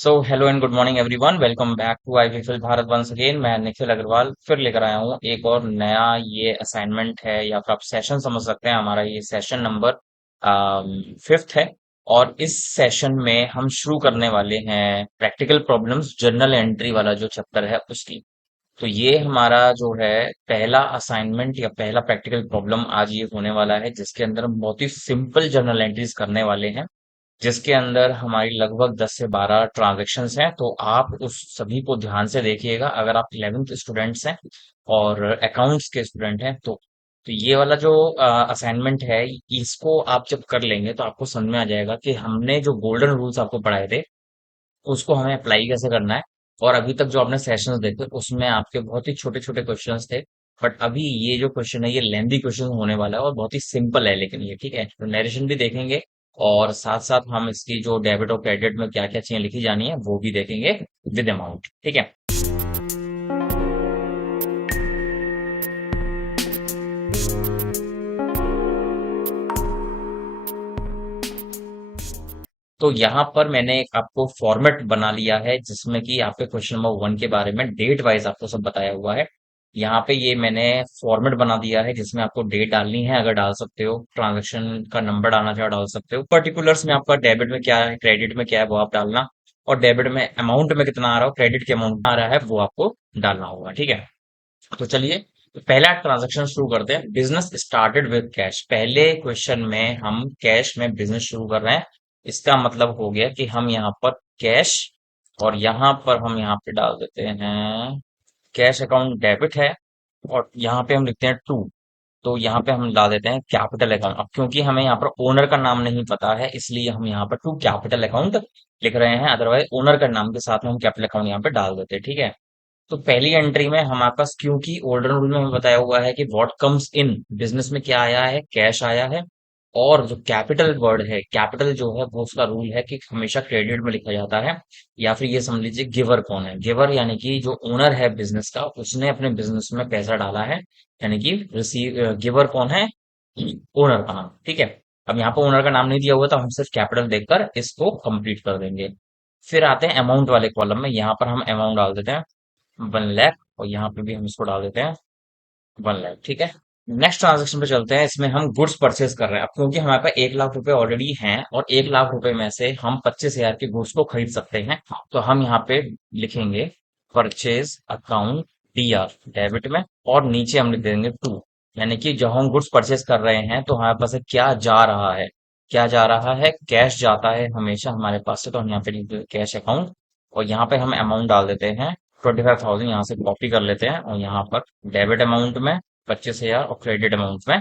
So hello and good morning everyone, welcome back to IVFL Bharat once again. मैं निखिल अग्रवाल फिर लेकर आया हूँ एक और नया ये असाइनमेंट है या फिर आप सेशन समझ सकते हैं। हमारा ये सेशन नंबर 5th है और इस सेशन में हम शुरू करने वाले हैं प्रैक्टिकल प्रॉब्लम्स जर्नल एंट्री वाला जो चैप्टर है उसकी। तो ये हमारा जो है पहला असाइनमेंट या पहला प्रैक्टिकल प्रॉब्लम आज ये होने वाला है, जिसके अंदर हम बहुत ही सिंपल जर्नल एंट्रीज करने वाले हैं, जिसके अंदर हमारी लगभग 10 से 12 ट्रांजैक्शंस हैं। तो आप उस सभी को ध्यान से देखिएगा। अगर आप 11th स्टूडेंट्स हैं और अकाउंट्स के स्टूडेंट हैं तो ये वाला जो असाइनमेंट है, इसको आप जब कर लेंगे तो आपको समझ में आ जाएगा कि हमने जो गोल्डन रूल्स आपको पढ़ाए थे उसको हमें अप्लाई कैसे करना है। और अभी तक जो आपने सेशंस देखे उसमें आपके बहुत ही छोटे छोटे क्वेश्चंस थे, बट अभी ये जो क्वेश्चन है ये लेंदी क्वेश्चन होने वाला है और बहुत ही सिंपल है। लेकिन ये ठीक है, तो नरेशन भी देखेंगे और साथ साथ हम इसकी जो डेबिट और क्रेडिट में क्या क्या चीजें लिखी जानी है वो भी देखेंगे विद अमाउंट। ठीक है, तो यहाँ पर मैंने एक आपको फॉर्मेट बना लिया है जिसमें कि आपके क्वेश्चन नंबर 1 के बारे में डेट वाइज आपको सब बताया हुआ है। यहाँ पे ये मैंने फॉर्मेट बना दिया है जिसमें आपको डेट डालनी है, अगर डाल सकते हो, ट्रांजैक्शन का नंबर डालना चाहो डाल सकते हो, पर्टिकुलर्स में आपका डेबिट में क्या है क्रेडिट में क्या है वो आप डालना, और डेबिट में अमाउंट में कितना आ रहा हो क्रेडिट के अमाउंट आ रहा है वो आपको डालना होगा। ठीक है, तो चलिए, तो पहला ट्रांजैक्शन शुरू करते हैं। Business started with cash. पहले क्वेश्चन में हम कैश में बिजनेस शुरू कर रहे हैं। इसका मतलब हो गया कि हम यहाँ पर कैश, और यहाँ पर हम यहाँ पे डाल देते हैं कैश अकाउंट डेबिट है, और यहाँ पे हम लिखते हैं टू। तो यहाँ पे हम डाल देते हैं कैपिटल अकाउंट। अब क्योंकि हमें यहाँ पर ओनर का नाम नहीं पता है इसलिए हम यहाँ पर टू कैपिटल अकाउंट लिख रहे हैं, अदरवाइज ओनर का नाम के साथ में हम कैपिटल अकाउंट यहाँ पे डाल देते हैं। ठीक है, तो पहली एंट्री में हमारे पास, क्योंकि ओल्डर रूल में हमें बताया हुआ है कि व्हाट कम्स इन बिजनेस में क्या आया है, कैश आया है। और जो कैपिटल वर्ड है, कैपिटल जो है वो उसका रूल है कि हमेशा क्रेडिट में लिखा जाता है। या फिर ये समझ लीजिए गिवर कौन है, गिवर यानी कि जो ओनर है बिजनेस का उसने अपने बिजनेस में पैसा डाला है, यानी कि रिसीव गिवर कौन है, ओनर का नाम। ठीक है, अब यहाँ पर ओनर का नाम नहीं दिया हुआ तो हम सिर्फ कैपिटल देखकर इसको कंप्लीट कर देंगे। फिर आते हैं अमाउंट वाले कॉलम में, यहाँ पर हम अमाउंट डाल देते हैं 1 लाख, और यहाँ पे भी हम इसको डाल देते हैं 1 लाख। ठीक है, नेक्स्ट ट्रांजेक्शन पे चलते हैं। इसमें हम गुड्स परचेज कर रहे हैं। अब क्योंकि हमारे पास 1 लाख रुपए ऑलरेडी हैं और 1 लाख रुपए में से हम 25,000 के गुड्स को खरीद सकते हैं, तो हम यहाँ पे लिखेंगे परचेज अकाउंट DR डेबिट में, और नीचे हम लिख देंगे टू। यानी कि जब हम गुड्स परचेज कर रहे हैं तो हमारे पास से क्या जा रहा है, क्या जा रहा है, कैश जाता है हमेशा हमारे पास से, तो हम यहाँ पे लिख देते कैश अकाउंट। और यहाँ पे हम अमाउंट डाल देते हैं 25,000, यहाँ से कॉपी कर लेते हैं, और यहाँ पर डेबिट अमाउंट में 25,000 और क्रेडिट अमाउंट में,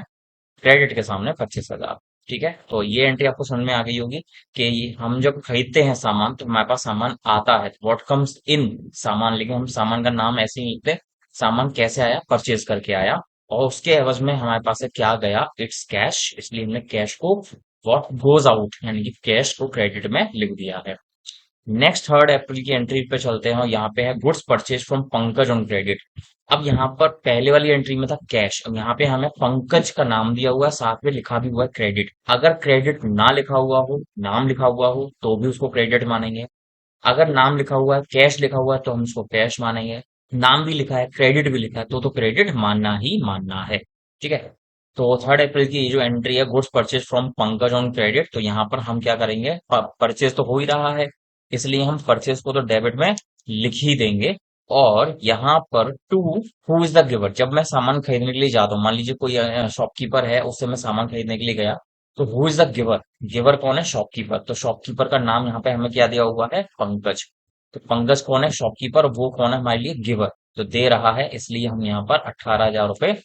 क्रेडिट के सामने 25,000। ठीक है, तो ये एंट्री आपको समझ में आ गई होगी कि हम जब खरीदते हैं सामान तो हमारे पास सामान आता है, व्हाट कम्स इन सामान, लेकिन हम सामान का नाम ऐसे ही नहीं लिखते, सामान कैसे आया, परचेज करके आया, और उसके एवज में हमारे पास से क्या गया, इट्स कैश, इसलिए हमने कैश को व्हाट गोज आउट यानी कि कैश को क्रेडिट में लिख दिया है। नेक्स्ट 3rd अप्रैल की एंट्री पे चलते हैं, और यहाँ पे है goods purchase from Pankaj on credit. अब यहाँ पर पहले वाली एंट्री में था कैश, अब यहाँ पे हमें पंकज का नाम दिया हुआ है, साथ में लिखा भी हुआ है क्रेडिट। अगर क्रेडिट ना लिखा हुआ हो, नाम लिखा हुआ हो, तो भी उसको क्रेडिट मानेंगे। अगर नाम लिखा हुआ है, कैश लिखा हुआ है, तो हम उसको कैश मानेंगे। नाम भी लिखा है, क्रेडिट भी लिखा है, तो क्रेडिट मानना ही मानना है। ठीक है, तो 3rd अप्रैल की ये जो एंट्री है goods purchase from Pankaj on credit, तो यहाँ पर हम क्या करेंगे, परचेज तो हो ही रहा है इसलिए हम परचेज को तो डेबिट में लिख ही देंगे। और यहाँ पर to who is the giver, जब मैं सामान खरीदने के लिए जाता हूँ, मान लीजिए कोई शॉपकीपर है, उससे मैं सामान खरीदने के लिए गया, तो who is the giver, giver कौन है, शॉपकीपर। तो शॉपकीपर का नाम यहाँ पे हमें क्या दिया हुआ है, पंकज। तो पंकज कौन है, शॉपकीपर, वो कौन है हमारे लिए, गिवर, तो दे रहा है, इसलिए हम यहाँ पर 18,000 रुपए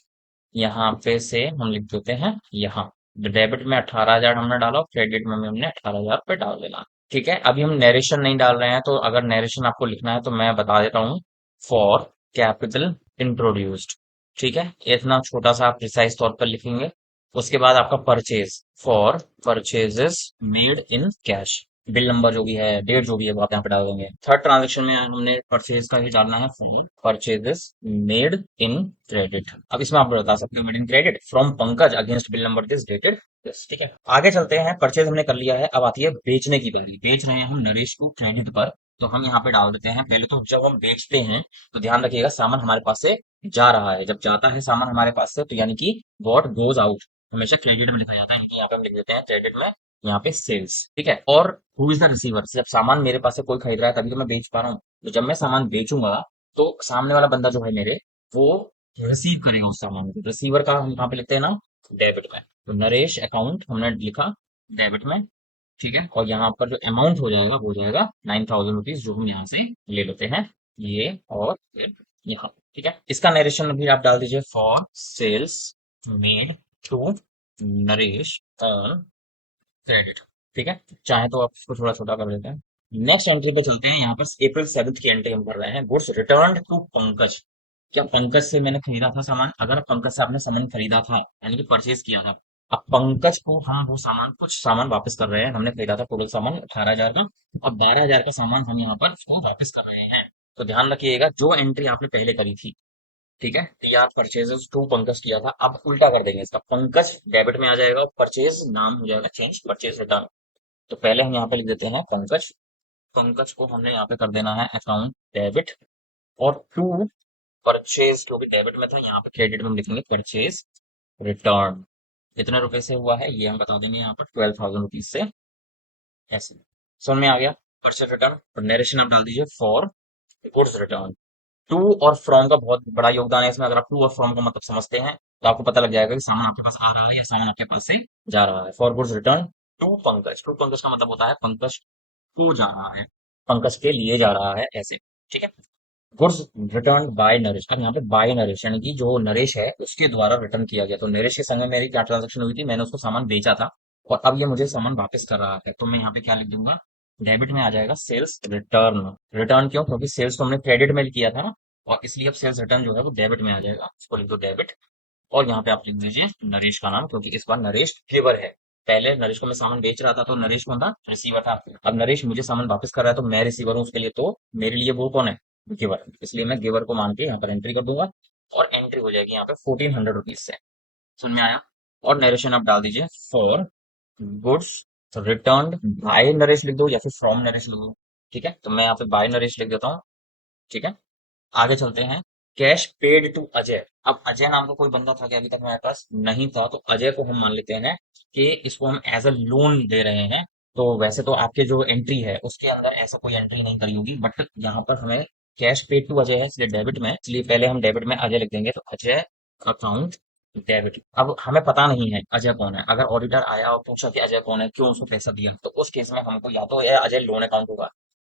यहाँ पे से हम लिख देते हैं यहाँ। डेबिट में 18,000 हमने डाला, क्रेडिट में भी हमने 18,000 रुपए डाल देना। ठीक है, अभी हम नरेशन नहीं डाल रहे हैं, तो अगर नरेशन आपको लिखना है तो मैं बता देता हूँ, फॉर कैपिटल इंट्रोड्यूस्ड। ठीक है, इतना छोटा सा आप प्रिसाइज तौर पर लिखेंगे। उसके बाद आपका purchase, for purchases made in cash, bill number जो भी है, डेट जो भी है वो आप यहाँ पे डाल देंगे। 3rd ट्रांजेक्शन में हमने परचेज का ही डालना है, for purchases made in credit. अब इसमें आप बता सकते हो made in credit from Pankaj against bill number this dated this. ठीक है, आगे चलते हैं। परचेज हमने कर लिया है, अब आती है बेचने की बारी। बेच रहे हैं हम नरेश को क्रेडिट पर, तो हम यहाँ पे डाल देते हैं, पहले तो जब हम बेचते हैं तो ध्यान रखिएगा सामान हमारे पास से जा रहा है, जब जाता है सामान हमारे पास से तो यानी कि व्हाट गोज आउट हमेशा क्रेडिट में लिखा जाता है, यानी कि यहाँ पे हम लिख देते हैं क्रेडिट में, यहाँ पे सेल्स, ठीक है। और हु इज द रिसीवर, जब सामान मेरे पास से कोई खरीद रहा है तभी तो मैं बेच पा रहा हूँ। तो जब मैं सामान बेचूंगा तो सामने वाला बंदा जो है मेरे, वो रिसीव करेगा उस सामान को। रिसीवर का हम यहाँ पे लिखते हैं ना डेबिट में, तो नरेश अकाउंट हमने लिखा डेबिट में, ठीक है। और यहाँ पर जो अमाउंट हो जाएगा वो हो जाएगा 9,000 रुपीज, जो हम यहाँ से ले लेते हैं, ये और फिर यहाँ, ठीक है। इसका नरेशन भी आप डाल दीजिए, for sales made to Naresh on credit, ठीक है। चाहे तो आप इसको थोड़ा छोटा कर देते हैं। नेक्स्ट एंट्री पे चलते हैं, यहाँ पर April 7 की एंट्री हम कर रहे हैं, गुड्स रिटर्न टू पंकज। क्या पंकज से मैंने खरीदा था सामान? अगर पंकज से आपने सामान खरीदा था यानी कि परचेज किया था, अब पंकज को हम वो सामान, कुछ सामान वापस कर रहे हैं। हमने खरीदा था टोटल सामान 18,000 का, और 12,000 का सामान हम यहाँ पर उसको वापस कर रहे हैं। तो ध्यान रखिएगा जो एंट्री आपने पहले करी थी, ठीक है, टीआर परचेजेस टू पंकज किया था, अब उल्टा कर देंगे इसका, पंकज डेबिट में आ जाएगा और परचेज नाम हो जाएगा चेंज, परचेज रिटर्न। तो पहले हम यहाँ पे लिख देते हैं पंकज, पंकज को हमने यहाँ पे कर देना है अकाउंट डेबिट, और टू परचेज, क्योंकि डेबिट में था यहाँ पे क्रेडिट में हम लिखेंगे परचेज रिटर्न। कितने रुपए से हुआ है ये हम बता देंगे यहाँ पर, 12,000 रुपीज से, ऐसे समझ में आ गया। परचेज रिटर्न और नरेशन आप डाल दीजिए फॉर गुड्स रिटर्न। टू और फ्रॉम का बहुत बड़ा योगदान है इसमें, अगर आप टू और फ्रॉम का मतलब समझते हैं तो आपको पता लग जाएगा कि सामान आपके पास आ रहा है या सामान आपके पास से जा रहा है। For goods return to Pankaj, to Pankaj का मतलब होता है पंकज को जा रहा है, पंकज के लिए जा रहा है, ऐसे, ठीक है। गुड्स रिटर्न बाय नरेश, अब यहाँ पे बाय नरेश यानी कि जो नरेश है उसके द्वारा रिटर्न किया गया, तो नरेश के संग में मेरी क्या ट्रांजेक्शन हुई थी, मैंने उसको सामान बेचा था और अब ये मुझे सामान वापस कर रहा है, तो मैं यहाँ पे क्या लिख दूंगा, डेबिट में आ जाएगा सेल्स रिटर्न। रिटर्न क्यों? क्योंकि सेल्स तो हमने क्रेडिट में किया था ना, और इसलिए अब सेल्स रिटर्न जो है वो डेबिट में आ जाएगा, उसको लिख दो डेबिट। और यहाँ पे आप लिख दीजिए नरेश का नाम, क्योंकि इस बार नरेश गिवर है। पहले नरेश को मैं सामान बेच रहा था तो नरेश कौन था? रिसीवर था। अब नरेश मुझे सामान वापस कर रहा है तो मैं रिसीवर हूँ उसके लिए, तो मेरे लिए वो कौन है? गिवर, इसलिए मैं गिवर को मान के यहाँ पर एंट्री कर दूंगा, और एंट्री हो जाएगी यहाँ पे 1,400 रुपीज से। सुन में आया? और नरेशन आप डाल दीजिए for goods return by Naresh लिख दो या फिर फ्रॉम नरेश लिख दो, ठीक है। तो मैं यहाँ पे बाय नरेश लिख देता हूँ, ठीक है। आगे चलते हैं, कैश पेड टू अजय। अब अजय नाम का कोई बंदा था क्या अभी तक हमारे पास? नहीं था, तो अजय को हम मान लेते हैं कि इसको हम एज अ लोन दे रहे हैं। तो वैसे तो आपके जो एंट्री है उसके अंदर ऐसा कोई एंट्री नहीं करी होगी, बट यहाँ पर हमें कैश पेड टू अजय है इसलिए डेबिट में, इसलिए पहले हम डेबिट में अजय लिख देंगे, तो अजय अकाउंट डेबिट। अब हमें पता नहीं है अजय कौन है, अगर ऑडिटर आया और पूछा कि अजय कौन है, क्यों उसको पैसा दिया, तो उस केस में हमको या तो यह अजय लोन अकाउंट होगा,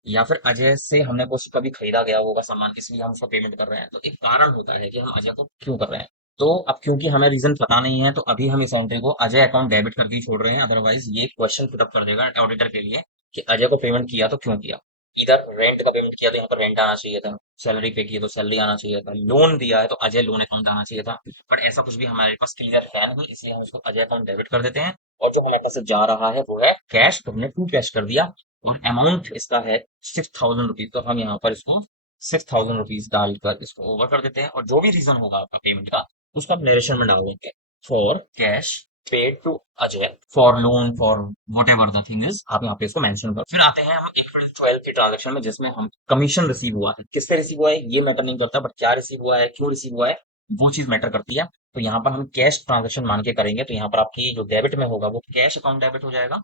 या फिर अजय से हमने कुछ कभी खरीदा गया होगा सामान, इसलिए हम उसको पेमेंट कर रहे हैं। तो एक कारण होता है कि हम अजय को क्यों कर रहे हैं। तो अब क्योंकि हमें रीजन पता नहीं है तो अभी हम इस एंट्री को अजय अकाउंट डेबिट करके ही छोड़ रहे हैं, अदरवाइज ये क्वेश्चन पुटअप कर देगा ऑडिटर के लिए कि अजय को पेमेंट किया तो क्यों किया। इधर रेंट का पेमेंट किया तो यहाँ पर रेंट आना चाहिए था, सैलरी पे की है तो सैलरी आना चाहिए था, लोन दिया है तो अजय लोन अकाउंट आना चाहिए था, बट ऐसा कुछ भी हमारे पास क्लियर है नहीं, इसलिए हम इसको अजय अकाउंट डेबिट कर देते हैं। और जो हमारे पास से जा रहा है वो है कैश, तो हमने टू कैश कर दिया, और अमाउंट इसका है 6,000 रुपीज, तो हम यहाँ पर इसको 6,000 रुपीज डालकर इसको ओवर कर देते हैं, और जो भी रीजन होगा आपका पेमेंट का उसका नरेशन में डाल देंगे, for cash paid to Ajay, for loan, for whatever the thing is, आप यहाँ पे इसको मेंशन करो। फिर आते हैं हम April 12 की ट्रांजेक्शन में, जिसमें हम कमीशन रिसीव हुआ है, किससे रिसीव हुआ है ये मैटर नहीं करता, बट क्या रिसीव हुआ है, क्यों रिसीव हुआ है, वो चीज मैटर करती है। तो यहाँ पर हम कैश ट्रांजेक्शन मान के करेंगे, तो यहाँ पर आपकी जो डेबिट में होगा वो कैश अकाउंट डेबिट हो जाएगा,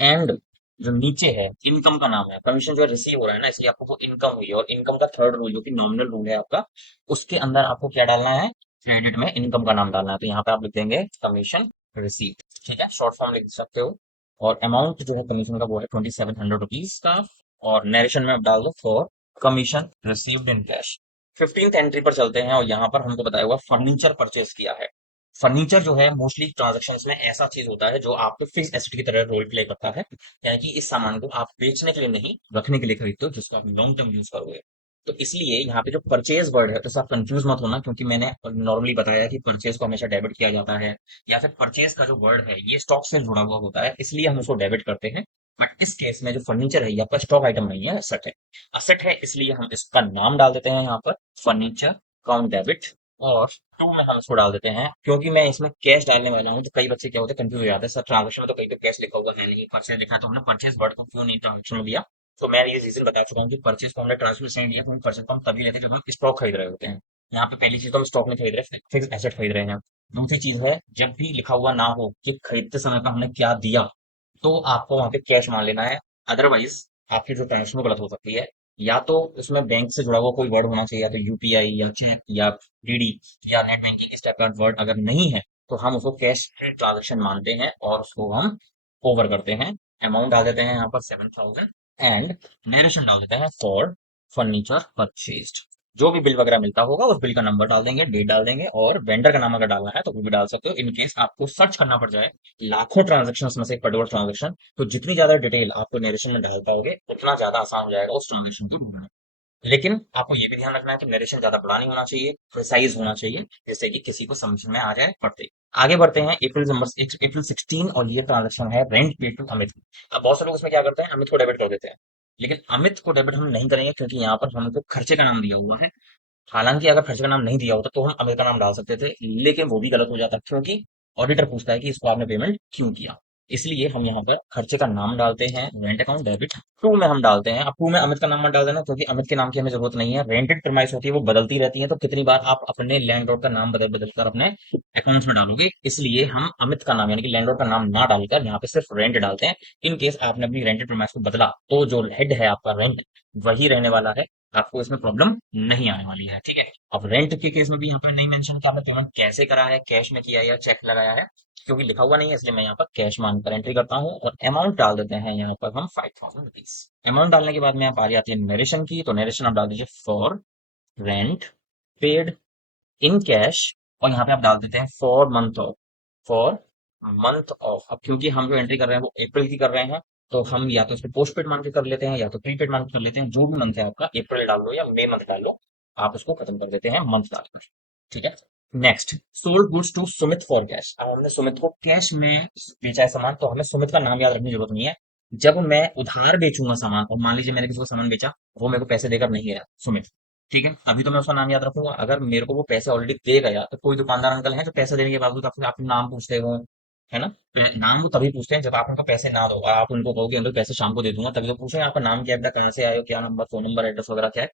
एंड जो नीचे है इनकम का नाम है, कमीशन जो है रिसीव हो रहा है ना, इसलिए आपको वो इनकम हुई है, और इनकम का थर्ड रूल जो कि नॉमिनल रूल है आपका, उसके अंदर आपको क्या डालना है, क्रेडिट में इनकम का नाम डालना है, तो यहाँ पे आप लिख देंगे कमीशन रिसीव, ठीक है, शॉर्ट फॉर्म लिख सकते हो। और अमाउंट जो है कमीशन का वो है 2,700 रुपीज का, और नरेशन में आप डाल दो for commission received in cash. 15th entry पर चलते हैं, और यहाँ पर हमको बताया हुआ फर्नीचर परचेज किया है। फर्नीचर जो है मोस्टली ट्रांजेक्शन में ऐसा चीज होता है जो आपके फिक्स एसेट की तरह रोल प्ले करता है, यानी कि इस सामान को आप बेचने के लिए नहीं, रखने के लिए खरीदते हो, जिसको आप लॉन्ग टर्म यूज करोगे। तो इसलिए यहाँ पे जो परचेज वर्ड है तो आप कंफ्यूज मत होना, क्योंकि मैंने नॉर्मली बताया कि परचेज को हमेशा डेबिट किया जाता है, या फिर परचेज का जो वर्ड है ये स्टॉक से जुड़ा हुआ होता है, इसलिए हम उसको डेबिट करते हैं। बट इस केस में जो फर्नीचर है ये आपका स्टॉक आइटम नहीं है, असेट है। असेट है इसलिए हम इसका नाम डाल देते हैं यहाँ पर फर्नीचर काउंट डेबिट, और टू में हम इसको डाल देते हैं, क्योंकि मैं इसमें कैश डालने वाला हूँ तो कई बच्चे क्या होते हैं कंफ्यूज हो जाते हैं, सर ट्रांजेक्शन में तो कहीं पे कैश लिखा हुआ है नहीं, परचेज लिखा है, तो हमने परचेज वर्ड को क्यों नहीं ट्रांजेक्शन में दिया, तो मैं ये रीजन बता चुका हूँ कि परचेज को हमने ट्रांसमिशन लिया, तो परचेज को हम तभी लेते हैं जब हम स्टॉक खरीद रहे होते हैं। यहाँ पे पहली चीज तो हम स्टॉक नहीं खरीद रहे, फिक्स एसेट खरीद रहे हैं। दूसरी चीज है, जब भी लिखा हुआ ना हो कि खरीदते समय का हमने क्या दिया, तो आपको वहां पे कैश मान लेना है। अदरवाइज आपकी जो ट्रांजेक्शन गलत हो सकती है। या तो उसमें बैंक से जुड़ा हुआ कोई वर्ड होना चाहिए, या तो यूपीआई या चेक या डीडी या नेट बैंकिंग इस टाइप का वर्ड अगर नहीं है, तो हम उसको कैश ट्रांजेक्शन मानते हैं और उसको हम ओवर करते हैं। अमाउंट डाल देते हैं यहाँ पर 7,000 एंड नरेशन डाल देते हैं फॉर फर्नीचर परचेज्ड। जो भी बिल वगैरह मिलता होगा उस बिल का नंबर डाल देंगे, डेट डाल देंगे, और वेंडर का नाम अगर डालना है तो वो भी डाल सकते हो। इन केस आपको सर्च करना पड़ जाए लाखों ट्रांजेक्शन में से एक पर्टिकुलर ट्रांजेक्शन, तो जितनी ज्यादा डिटेल आपको नरेशन में डाल पाओगे उतना ज्यादा आसान हो जाएगा उस ट्रांजेक्शन को ढूंढना। लेकिन आपको ये भी ध्यान रखना है कि नरेशन ज्यादा बड़ा नहीं होना चाहिए, प्रिसाइज होना चाहिए, जिससे कि किसी को समझ में आ जाए पढ़ते। आगे बढ़ते हैं अप्रैल 16, और ये ट्रांजेक्शन है रेंट पे टू अमित। अब बहुत से लोग इसमें क्या करते हैं, अमित को डेबिट कर देते हैं। लेकिन अमित को डेबिट हम नहीं करेंगे, क्योंकि यहाँ पर हमको खर्चे का नाम दिया हुआ है। हालांकि अगर खर्चे का नाम नहीं दिया होता तो हम अमित का नाम डाल सकते थे, लेकिन वो भी गलत हो जाता, क्योंकि ऑडिटर पूछता है कि इसको आपने पेमेंट क्यों किया। इसलिए हम यहाँ पर खर्चे का नाम डालते हैं, रेंट अकाउंट डेबिट। टू में हम डालते हैं, अब टू में अमित का नाम मत डाल देना, क्योंकि अमित के नाम की हमें जरूरत नहीं है। रेंटेड प्रीमाइस होती है, वो बदलती रहती है, तो कितनी बार आप अपने लैंडलॉर्ड का नाम बदल बदल कर अपने अकाउंट्स में डालोगे। इसलिए हम अमित का नाम यानी कि लैंडलॉर्ड का नाम ना डालकर यहाँ पे सिर्फ रेंट डालते हैं। इन केस आपने अपनी रेंटेड प्रीमाइस को बदला, तो जो हेड है आपका रेंट वही रहने वाला है, आपको इसमें प्रॉब्लम नहीं आने वाली है। ठीक है। अब रेंट के केस में भी यहाँ पर नहीं मेंशन कि आपने पेमेंट कैसे करा है, कैश में किया या चेक लगाया है, क्योंकि लिखा हुआ नहीं है, इसलिए मैं यहाँ पर कैश मानकर एंट्री करता हूँ। और अमाउंट डाल देते हैं यहाँ पर हम 5,000 रुपीज। अमाउंट डालने के बाद में आप आ जाती है नरेशन की, तो नरेशन आप डाल दीजिए for rent paid in cash. और यहाँ पे आप डाल देते हैं फॉर मंथ ऑफ। अब क्योंकि हम जो एंट्री कर रहे हैं वो अप्रैल की कर रहे हैं, तो हम या तो इसको पोस्ट पेड मान के कर लेते हैं या तो प्रीपेड मान के कर लेते हैं। जो भी मंथ है आपका, अप्रैल डाल लो या मई मंथ डाल लो, आप उसको खत्म कर देते हैं मंथ डालकर। ठीक है। Next, sold goods to Sumit for cash. अब हमने सुमित को कैश में बेचा है सामान, तो हमें सुमित का नाम याद रखने की जरूरत नहीं है। जब मैं उधार बेचूंगा सामान, और मान लीजिए मैंने किसी को सामान बेचा, वो मेरे को पैसे देकर नहीं गया सुमित, ठीक है, अभी तो मैं उसका नाम याद रखूंगा। अगर मेरे को वो पैसे ऑलरेडी दे गया, तो कोई दुकानदार अंकल हैं जो पैसे देने के बावजूद आपसे आप नाम पूछते हो, है ना। नाम वो तभी पूछते हैं जब आप उनको पैसे ना दो, आप उनको कहोगे अंकल पैसे शाम को दे दूंगा, तभी तो पूछेंगे आपका नाम क्या है बेटा, कहाँ से आए हो, क्या नंबर, फोन नंबर, एड्रेस वगैरह क्या है।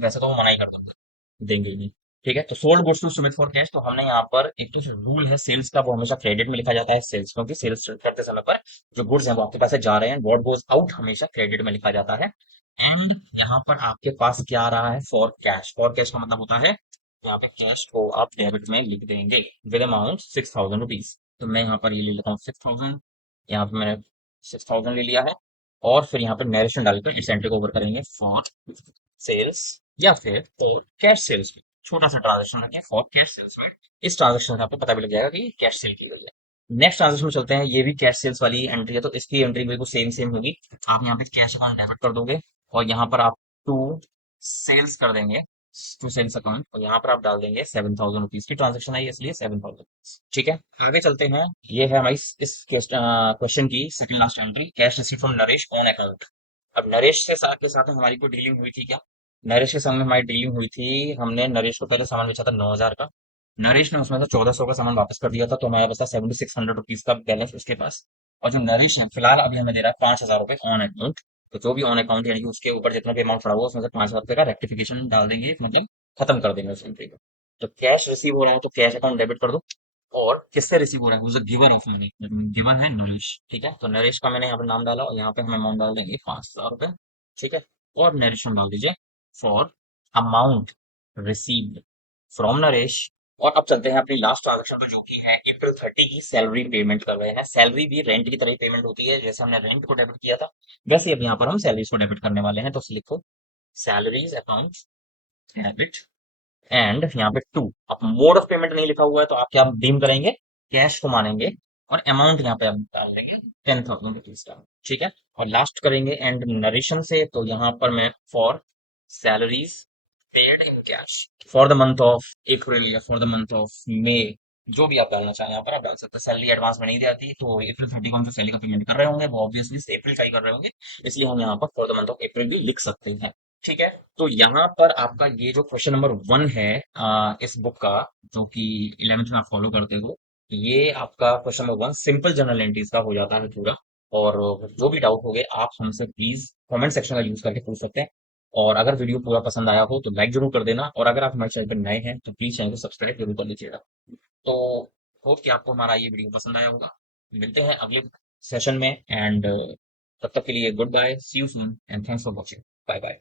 वैसे तो वो मना ही कर दूंगा, देंगे ही नहीं। ठीक है। तो sold goods to Sumit for cash, तो हमने यहाँ पर एक तो रूल है सेल्स का, वो हमेशा क्रेडिट में लिखा जाता है सेल्स, क्योंकि सेल्स करते समय पर जो गुड्स हैं वो आपके पास से जा रहे हैं, व्हाट गोज आउट हमेशा क्रेडिट में लिखा जाता है। एंड यहाँ पर आपके पास क्या आ रहा है, फॉर कैश। फॉर कैश का मतलब होता है, यहाँ पे कैश को आप डेबिट में लिख देंगे विद अमाउंट 6,000 रुपीज। तो मैं यहाँ पर ये ले लेता हूँ 6,000, यहाँ पे मैंने 6,000 ले लिया है। और फिर यहाँ पर नरेशन डालकर इस एंट्री को ओवर करेंगे फॉर सेल्स, या फिर फॉर कैश सेल्स में छोटा सा ट्रांजेक्शन रखें फॉर कैश सेल्स में। इस ट्रांजेक्शन से आपको पता भी लग जाएगा कि कैश सेल की गई है। नेक्स्ट ट्रांजेक्शन में चलते हैं, ये भी कैश सेल्स वाली एंट्री है, तो इसकी एंट्री बिल्कुल सेम सेम होगी। आप यहाँ पे कैश अकाउंट डेबिट कर दोगे, और यहाँ पर आप टू सेल्स कर देंगे, टू सेल्स अकाउंट, और यहाँ पर आप डाल देंगे 7,000 रुपीज की ट्रांजेक्शन है, इसलिए 7,000। ठीक है। आगे चलते हैं, ये है हमारी इस क्वेश्चन की second last entry, cash receive from Naresh on account. अब नरेश के साथ हमारी कोई डीलिंग हुई थी क्या? नरेश के संग में हमारी डीलिंग हुई थी। हमने नरेश को पहले सामान बेचा था 9,000 का। नरेश ने उसमें से 1,400 का सामान वापस कर दिया था, तो हमारे पास था 7,600 रुपीज का बैलेंस उसके पास। और जो नरेश है फिलहाल अभी हमें दे रहा है 5,000 रुपए ऑन अकाउंट। तो जो भी ऑन अकाउंट यानी कि उसके ऊपर जितना भी अमाउंट पड़ा हुआ उसमें से 5,000 रुपए का रेक्टिफिकेशन डाल देंगे, मतलब खत्म कर देंगे उस एंट्री को। तो कैश रिसीव हो रहा है तो कैश अकाउंट डेबिट कर दो। और किससे रिसीव हो रहा है, गिवर ऑफ मनी, गिवर है नरेश। ठीक है। तो नरेश का मैंने यहाँ पे नाम डाला, और यहाँ पे हम अमाउंट डाल देंगे 5,000 रुपए। ठीक है। और नरेशन डाल दीजिए for amount received from Naresh. और अब चलते हैं अपनी लास्ट ट्रांजेक्शन पर, जो कि है अप्रैल 30 की सैलरी पेमेंट कर रहे हैं। सैलरी भी रेंट की तरह ही पेमेंट होती है, जैसे हमने रेंट को डेबिट किया था वैसे ही अब यहाँ पर हम सैलरीज को डेबिट करने वाले हैं। तो लिखो सैलरीज अकाउंट डेबिट, एंड यहाँ पे टू। अब मोड ऑफ पेमेंट नहीं लिखा हुआ है, तो आप क्या डीम करेंगे, कैश को मानेंगे। और अमाउंट यहाँ पे आप डाल देंगे 10,000 रुपीज का। ठीक है। और लास्ट करेंगे एंड नरेशन से, तो यहाँ पर मैं for salaries paid in cash for the month of April या for the month of May, जो भी आप डालना चाहें यहाँ पर आप डाल सकते हैं। सैलरी एडवांस में नहीं दी जाती, तो अप्रैल 30 को हम जो सैलरी का पेमेंट कर रहे होंगे वो ऑब्वियसली अप्रैल का ही कर रहे होंगे, इसलिए हम यहाँ पर फॉर द मंथ ऑफ अप्रैल भी लिख सकते हैं। ठीक है। तो यहाँ पर आपका ये जो क्वेश्चन नंबर 1 है इस बुक का, जो कि 11th में आप फॉलो करते हो, ये आपका question number 1 simple general entries का हो जाता है पूरा। और जो भी डाउट हो गए आप हमसे प्लीज कमेंट सेक्शन का यूज करके पूछ सकते हैं। और अगर वीडियो पूरा पसंद आया हो तो लाइक जरूर कर देना, और अगर आप हमारे चैनल पर नए हैं तो प्लीज चैनल को सब्सक्राइब जरूर कर लीजिएगा। तो होप कि आपको हमारा ये वीडियो पसंद आया होगा। मिलते हैं अगले सेशन में, एंड तब तक के लिए goodbye, see you soon and thanks for watching. Bye bye.